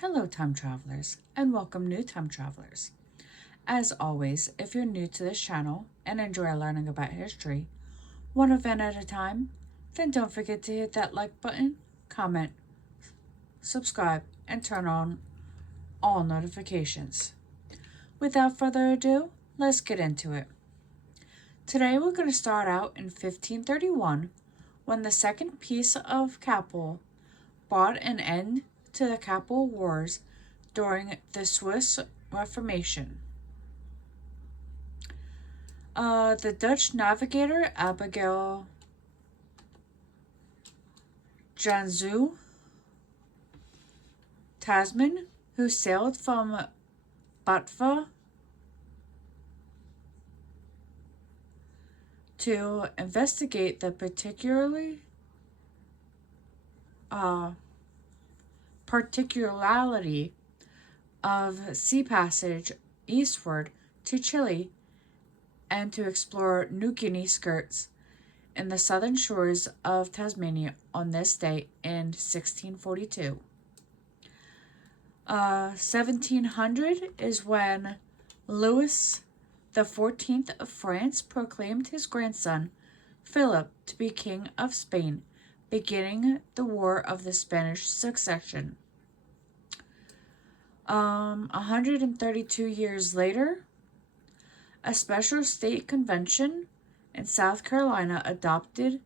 Hello, time travelers, and welcome, new time travelers. As always, if you're new to this channel and enjoy learning about history, one event at a time, then don't forget to hit that like button, comment, subscribe, and turn on all notifications. Without further ado, let's get into it. Today we're going to start out in 1531 when the Second Peace of Kappel brought an end to the Kappel Wars during the Swiss Reformation. The Dutch navigator Abigail Jansz Tasman, who sailed from Batva to investigate the particularity of sea passage eastward to Chile and to explore New Guinea skirts in the southern shores of Tasmania on this day in 1642. 1700 is when Louis XIV of France proclaimed his grandson Philip to be King of Spain, beginning the War of the Spanish Succession. 132 years later, a special state convention in South Carolina adopted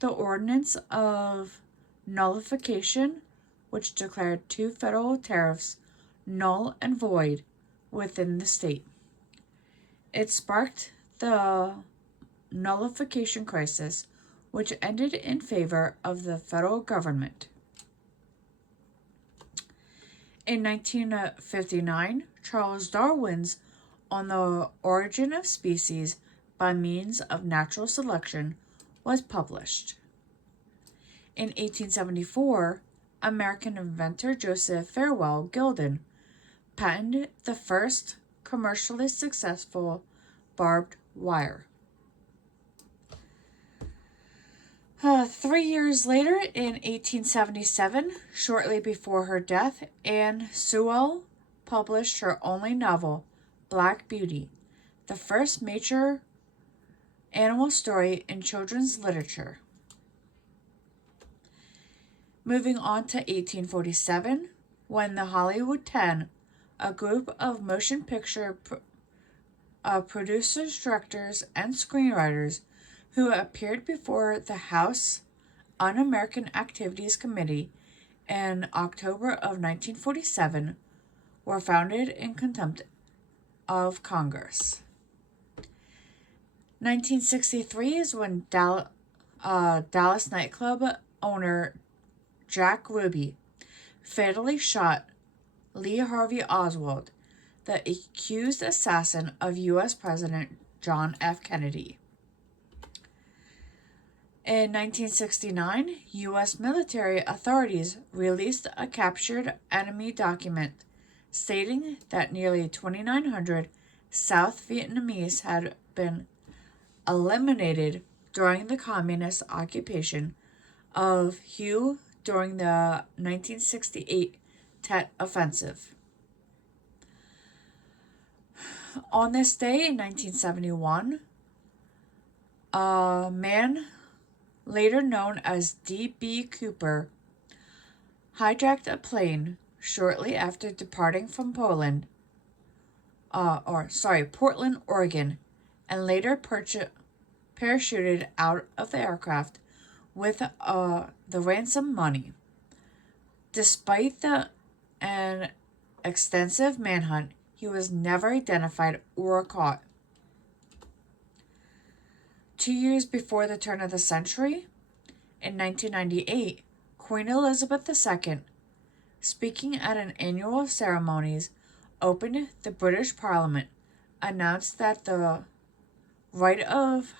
the Ordinance of Nullification, which declared 2 federal tariffs null and void within the state. It sparked the nullification crisis, which ended in favor of the federal government. In 1959, Charles Darwin's On the Origin of Species by Means of Natural Selection was published. In 1874, American inventor Joseph Farwell Gilden patented the first commercially successful barbed wire. 3 years later, in 1877, shortly before her death, Anne Sewell published her only novel, Black Beauty, the first major animal story in children's literature. Moving on to 1847, when the Hollywood 10, a group of motion picture producers, directors, and screenwriters who appeared before the House Un-American Activities Committee in October of 1947, were founded in contempt of Congress. 1963 is when Dallas nightclub owner Jack Ruby fatally shot Lee Harvey Oswald, the accused assassin of U.S. President John F. Kennedy. In 1969, U.S. military authorities released a captured enemy document stating that nearly 2,900 South Vietnamese had been eliminated during the communist occupation of Hue during the 1968 Tet Offensive. On this day in 1971, a man later known as D.B. Cooper hijacked a plane shortly after departing from Portland, Oregon, and later parachuted out of the aircraft with the ransom money. Despite an extensive manhunt, he was never identified or caught. 2 years before the turn of the century, in 1998, Queen Elizabeth II, speaking at an annual ceremonies opened the British Parliament, announced that the right of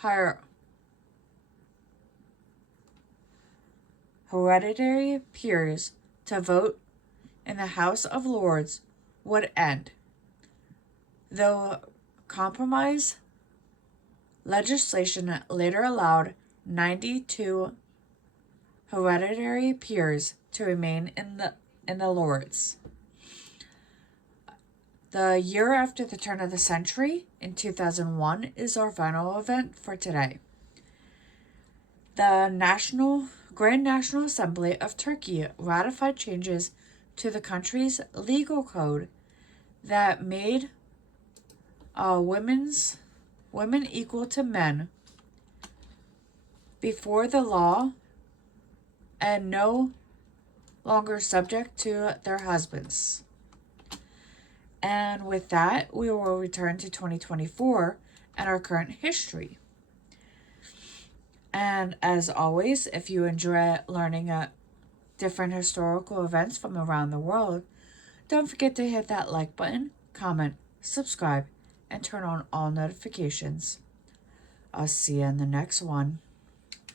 hereditary peers to vote in the House of Lords would end, though compromise legislation later allowed 92 hereditary peers to remain in the Lords. The year after the turn of the century, in 2001, is our final event for today. The Grand National Assembly of Turkey ratified changes to the country's legal code that made women equal to men before the law and no longer subject to their husbands. And with that, we will return to 2024 and our current history. And as always, if you enjoy learning different historical events from around the world, don't forget to hit that like button, comment, subscribe, and turn on all notifications. I'll see you in the next one.